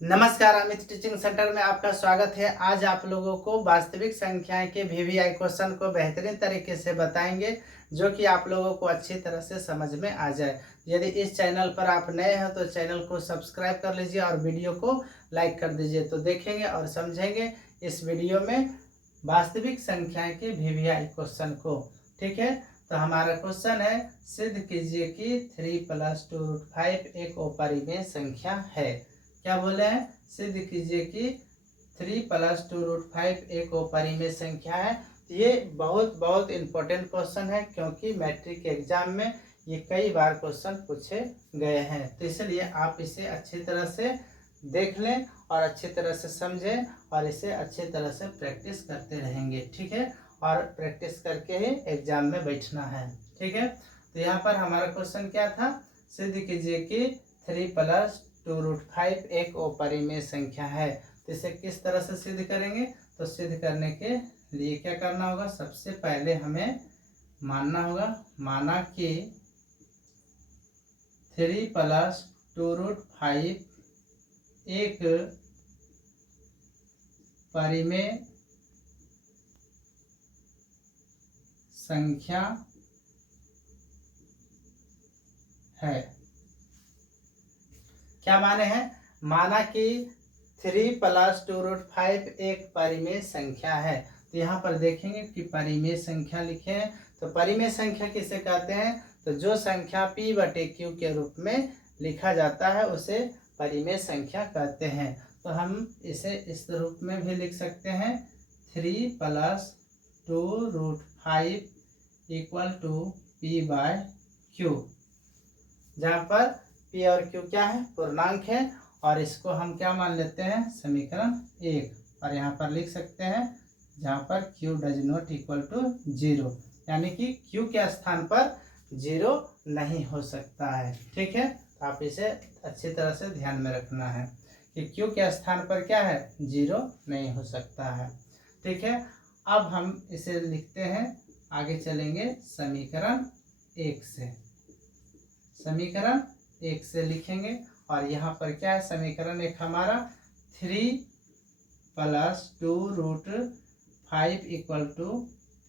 नमस्कार, Amit teaching centre में आपका स्वागत है। आज आप लोगों को वास्तविक संख्याएं के वीवीआई क्वेश्चन को बेहतरीन तरीके से बताएंगे, जो कि आप लोगों को अच्छी तरह से समझ में आ जाए। यदि इस चैनल पर आप नए हैं तो चैनल को सब्सक्राइब कर लीजिए और वीडियो को लाइक कर दीजिए। तो देखेंगे और समझेंगे इस वीडियो में वास्तविक संख्याएं के वीवीआई क्वेश्चन को। ठीक है, तो हमारा क्वेश्चन है, सिद्ध कीजिए कि 3 + 2√5 एक अपरिमेय संख्या है। क्या बोले हैं? सिद्ध कीजिए कि 3 + 2√5 एक अपरिमेय संख्या है। ये बहुत इम्पोर्टेंट क्वेश्चन है, क्योंकि मैट्रिक एग्जाम में ये कई बार क्वेश्चन पूछे गए हैं। तो इसलिए आप इसे अच्छी तरह से देख लें और अच्छी तरह से समझें और इसे अच्छी तरह से प्रैक्टिस करते रहेंगे। ठीक है, और प्रैक्टिस करके ही एग्जाम में बैठना है। ठीक है, तो यहाँ पर हमारा क्वेश्चन क्या था? सिद्ध कीजिए कि 3 + 2√5 एक अपरिमेय संख्या है। तो इसे किस तरह से सिद्ध करेंगे? तो सिद्ध करने के लिए क्या करना होगा? सबसे पहले हमें मानना होगा, माना कि 3 + 2√5 एक परिमेय संख्या है। क्या माने हैं? माना कि 3 + 2√5 एक परिमेय संख्या है। तो यहाँ पर देखेंगे कि परिमेय संख्या लिखे हैं। तो परिमेय संख्या किसे कहते हैं? तो जो संख्या p/q के रूप में लिखा जाता है उसे परिमेय संख्या कहते हैं। तो हम इसे इस रूप में भी लिख सकते हैं, 3 + 2√5 = p/q, जहाँ पर p और q क्या है? पूर्णांक है। और इसको हम क्या मान लेते हैं? समीकरण 1। और यहाँ पर लिख सकते हैं जहाँ पर q ≠ 0, यानी कि q के स्थान पर 0 नहीं हो सकता है। ठीक है, तो आप इसे अच्छी तरह से ध्यान में रखना है कि q के स्थान पर क्या है? 0 नहीं हो सकता है। ठीक है, अब हम इसे लिखते हैं, आगे चलेंगे समीकरण 1 से। समीकरण 1 से लिखेंगे और यहाँ पर क्या है? समीकरण 1 हमारा 3 + 2√5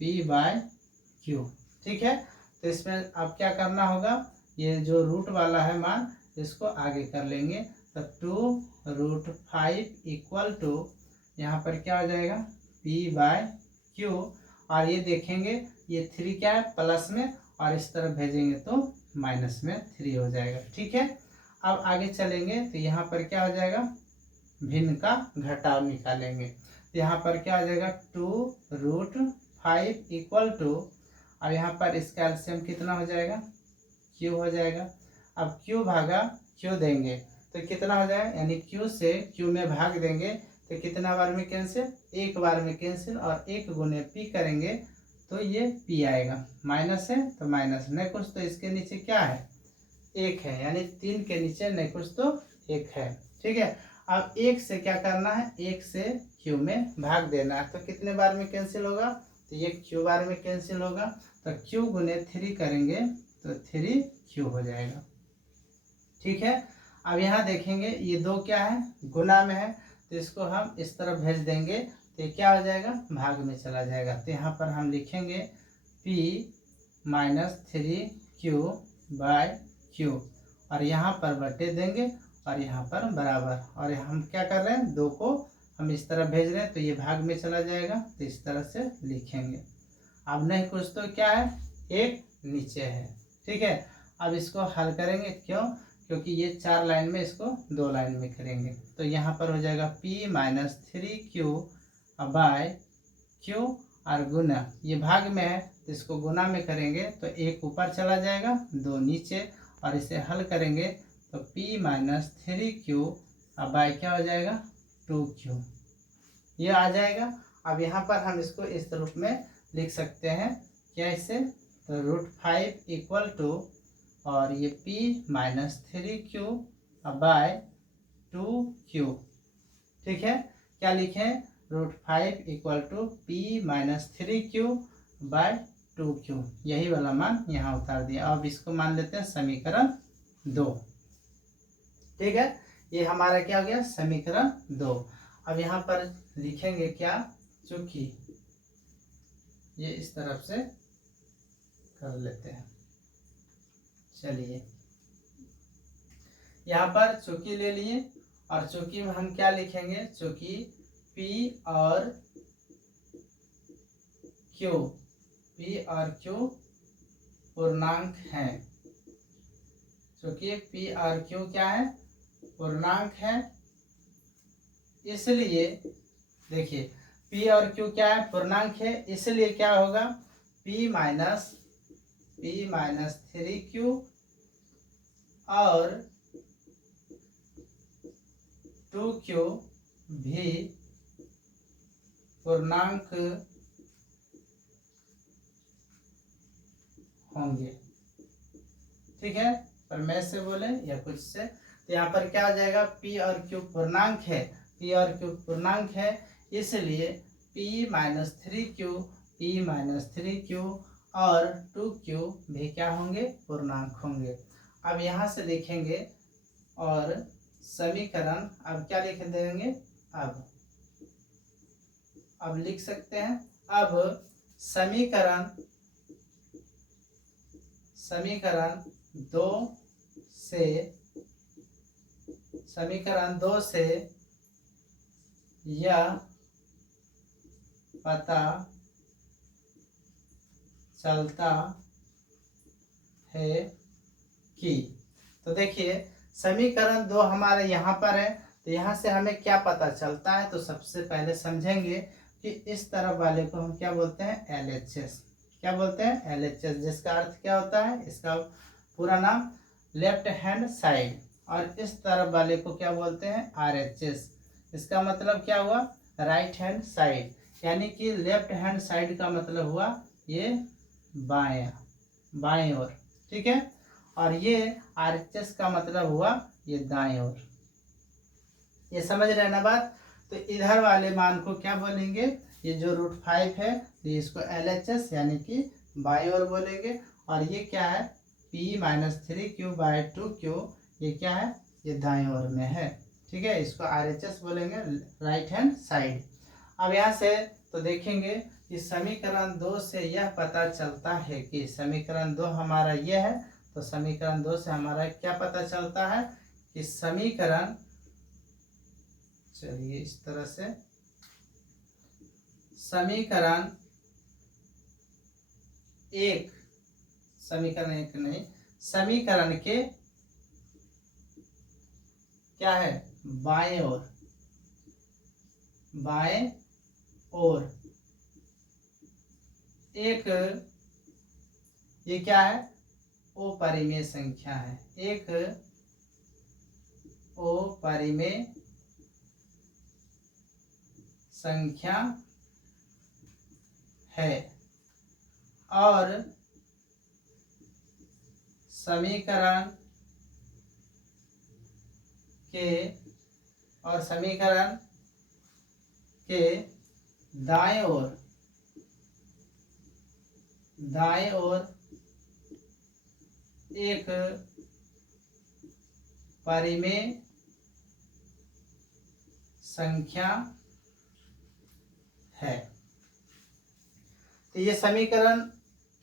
= p/q। ठीक है, तो इसमें अब क्या करना होगा? ये जो रूट वाला है मान, इसको आगे कर लेंगे। तो 2√5 = यहाँ पर क्या हो जाएगा? p/q। और ये देखेंगे, ये 3 क्या है? प्लस में, और इस तरफ भेजेंगे तो माइनस में 3 हो जाएगा। ठीक है, अब आगे चलेंगे तो यहाँ पर क्या हो जाएगा? भिन्न का घटाव निकालेंगे। तो यहाँ पर क्या हो जाएगा? 2√5 = अब यहाँ पर इसका एलसीएम कितना हो जाएगा? q हो जाएगा। अब q भागा q देंगे तो कितना हो जाएगा? यानी q से q में भाग देंगे तो कितना बार में कैंसिल? एक बार में कैंसिल, और 1 × p करेंगे तो ये p आएगा। माइनस है तो माइनस, नहीं कुछ तो इसके नीचे क्या है? 1 है, यानी 3 के नीचे नहीं कुछ तो 1 है। ठीक है, अब 1 से क्या करना है? 1 से q में भाग देना है। तो कितने बार में कैंसिल होगा? तो ये q बार में कैंसिल होगा। तो q × 3 करेंगे तो 3q हो जाएगा। ठीक है, अब यहाँ देखेंगे ये 2 क्या है? गुना में है, तो इसको हम इस तरफ भेज देंगे तो ये क्या हो जाएगा? भाग में चला जाएगा। तो यहाँ पर हम लिखेंगे p - 3q/q, और यहाँ पर बटे देंगे और यहाँ पर बराबर। और हम क्या कर रहे हैं? 2 को हम इस तरफ भेज रहे हैं तो ये भाग में चला जाएगा। तो इस तरह से लिखेंगे। अब नहीं कुछ तो क्या है? 1 नीचे है। ठीक है, अब इसको हल करेंगे, क्यों? क्योंकि ये 4 लाइन में, इसको 2 लाइन में करेंगे। तो यहाँ पर हो जाएगा p - 3q/q, और गुना, ये भाग में है तो इसको गुना में करेंगे तो 1 ऊपर चला जाएगा, 2 नीचे, और इसे हल करेंगे तो p - 3q/, क्या हो जाएगा? 2q, ये आ जाएगा। अब यहाँ पर हम इसको इस रूप में लिख सकते हैं, क्या इसे? तो √5 = और ये p - 3q/2q। ठीक है, क्या लिखें? √5 = p - 3q/2q, यही वाला मान यहाँ उतार दिया। अब इसको मान लेते हैं समीकरण 2। ठीक है, ये हमारा क्या हो गया, समीकरण 2। अब यहाँ पर लिखेंगे क्या, चूंकि ये इस तरफ से कर लेते हैं। चलिए यहाँ पर चूंकि ले लिए, और चूंकि में हम क्या लिखेंगे, चूंकि P और Q पूर्णांक हैं। चूंकि P और Q क्या है, पूर्णांक है, इसलिए देखिए P और Q क्या है, पूर्णांक है, इसलिए क्या होगा, P माइनस 3Q और 2Q भी पूर्णांक होंगे। ठीक है, पर मैं से बोले या कुछ से, तो यहाँ पर क्या आ जाएगा, P और Q पूर्णांक है, P और Q पूर्णांक है, इसलिए P माइनस 3Q और 2Q भी क्या होंगे, पूर्णांक होंगे। अब यहाँ से लिखेंगे और समीकरण अब क्या लिख देंगे, अब लिख सकते हैं। अब समीकरण 2 से यह पता चलता है कि, तो देखिए समीकरण 2 हमारे यहाँ पर है, तो यहाँ से हमें क्या पता चलता है, तो सबसे पहले समझेंगे कि इस तरफ वाले को हम क्या बोलते हैं, LHS। क्या बोलते हैं, LHS, जिसका अर्थ क्या होता है, इसका पूरा नाम लेफ्ट हैंड साइड, और इस तरफ वाले को क्या बोलते हैं, RHS। इसका मतलब क्या हुआ, राइट हैंड साइड, यानी कि लेफ्ट हैंड साइड का मतलब हुआ ये बाएं ओर। ठीक है, और ये RHS का मतलब हुआ ये दाएं ओर। ये समझ रहे ना बात। तो इधर वाले मान को क्या बोलेंगे, ये जो √5 है, तो इसको LHS यानी कि बाएं ओर बोलेंगे, और ये क्या है, P माइनस 3Q/2Q, ये क्या है, ये दाएं ओर में है। ठीक है, इसको RHS बोलेंगे, राइट हैंड साइड। अब यहाँ से तो देखेंगे कि समीकरण 2 से यह पता चलता है कि, समीकरण 2 हमारा ये है, तो समीकरण 2 से हमारा क्या पता चलता है कि समीकरण, चलिए इस तरह से, समीकरण 1 नहीं, समीकरण के क्या है, बाएं ओर एक, ये क्या है, अपरिमेय संख्या है, एक अपरिमेय संख्या है, और समीकरण के दाएं ओर एक परिमेय संख्या है। तो ये समीकरण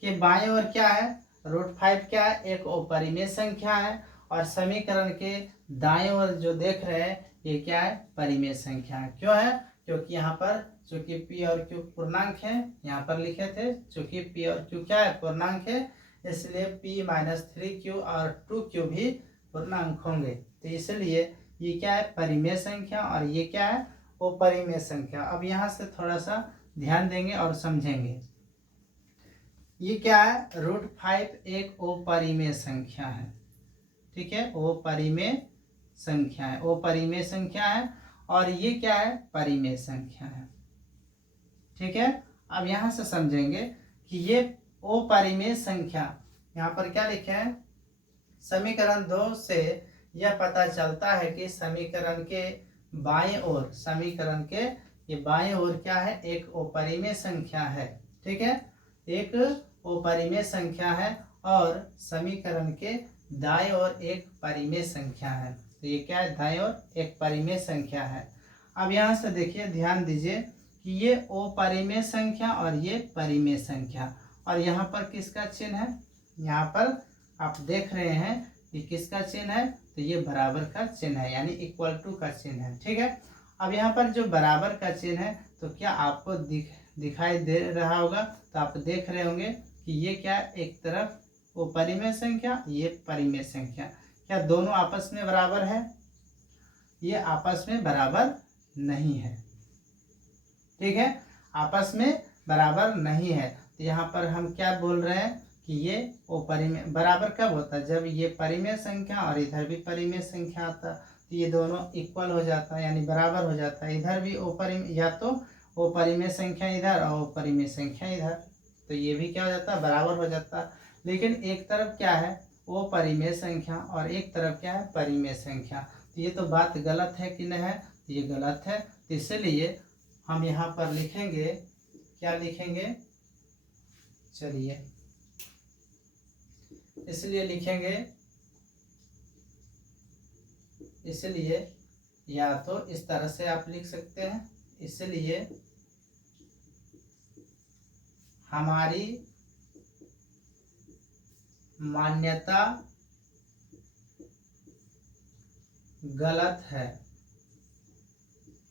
के बाएं ओर क्या है, √5 क्या है, एक अपरिमेय संख्या है, और समीकरण के दाएं ओर जो देख रहे हैं ये क्या है, परिमेय संख्या है। क्यों है, क्योंकि यहाँ पर चूंकि P और Q पूर्णांक है, यहाँ पर लिखे थे चूंकि P और Q क्या है, पूर्णांक है, इसलिए P माइनस 3Q और 2Q भी पूर्णांक होंगे। तो इसलिए ये क्या है, परिमेय संख्या, और ये क्या है, अपरिमेय संख्या। अब यहाँ से थोड़ा सा ध्यान देंगे और समझेंगे। ये क्या है, √5 एक अपरिमेय संख्या है। ठीक है, अपरिमेय संख्या है, और ये क्या है, परिमेय संख्या है। ठीक है, अब यहाँ से समझेंगे कि ये अपरिमेय संख्या, यहाँ पर क्या लिखे हैं, समीकरण 2 से यह पता चलता है कि समीकरण के बाएं ओर क्या है, एक अपरिमेय संख्या है। ठीक है, एक अपरिमेय संख्या है, और समीकरण के दाएं ओर एक परिमेय संख्या है। तो ये क्या है, दाएं ओर एक परिमेय संख्या है। अब यहाँ से देखिए, ध्यान दीजिए कि ये अपरिमेय संख्या और ये परिमेय संख्या, और यहाँ पर किसका चिन्ह है, यहाँ पर आप देख रहे हैं कि किसका चिन्ह है, तो ये बराबर का चिन्ह है, यानी इक्वल टू का चिन्ह है। ठीक है, अब यहाँ पर जो बराबर का चिन्ह है, तो क्या आपको दिखाई दे रहा होगा, तो आप देख रहे होंगे कि ये क्या, एक तरफ वो परिमेय संख्या, ये परिमेय संख्या, क्या दोनों आपस में बराबर है, ये आपस में बराबर नहीं है। ठीक है, आपस में बराबर नहीं है। तो यहाँ पर हम क्या बोल रहे हैं कि ये वो परिमेय बराबर कब होता है, जब ये परिमेय संख्या और इधर भी परिमेय संख्या आता, तो ये दोनों इक्वल हो जाता है, यानी बराबर हो जाता है। इधर भी ओ परिमेय, या तो वो परिमेय संख्या इधर और वो परिमेय संख्या इधर, तो ये भी क्या हो जाता है, बराबर हो जाता है। लेकिन एक तरफ क्या है, वो परिमेय संख्या, और एक तरफ क्या है, परिमेय संख्या। तो ये तो बात गलत है कि नहीं है, ये गलत है। तो इसलिए हम यहाँ पर लिखेंगे, क्या लिखेंगे, चलिए इसलिए लिखेंगे, इसलिए या तो इस तरह से आप लिख सकते हैं, इसलिए हमारी मान्यता गलत है,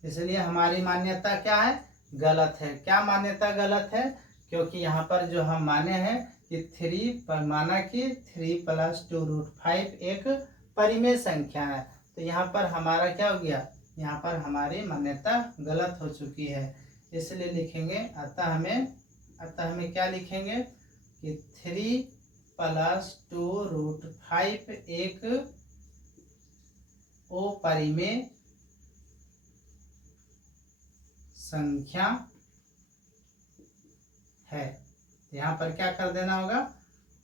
इसलिए हमारी मान्यता क्या है, गलत है। क्या मान्यता गलत है, क्योंकि यहाँ पर जो हम माने हैं कि 3 माना कि 3 + 2√5 एक परिमेय संख्या है, तो यहाँ पर हमारा क्या हो गया, यहाँ पर हमारी मान्यता गलत हो चुकी है। इसलिए लिखेंगे, अतः हमें क्या लिखेंगे कि 3 + 2√5 एक अपरिमेय संख्या है। यहाँ पर क्या कर देना होगा,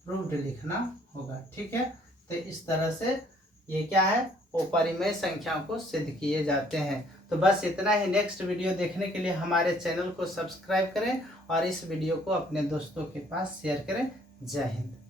प्रूव्ड लिखना होगा। ठीक है, तो इस तरह से ये क्या है, अपरिमेय संख्याओं को सिद्ध किए जाते हैं। तो बस इतना ही। नेक्स्ट वीडियो देखने के लिए हमारे चैनल को सब्सक्राइब करें और इस वीडियो को अपने दोस्तों के पास शेयर करें। जय हिंद।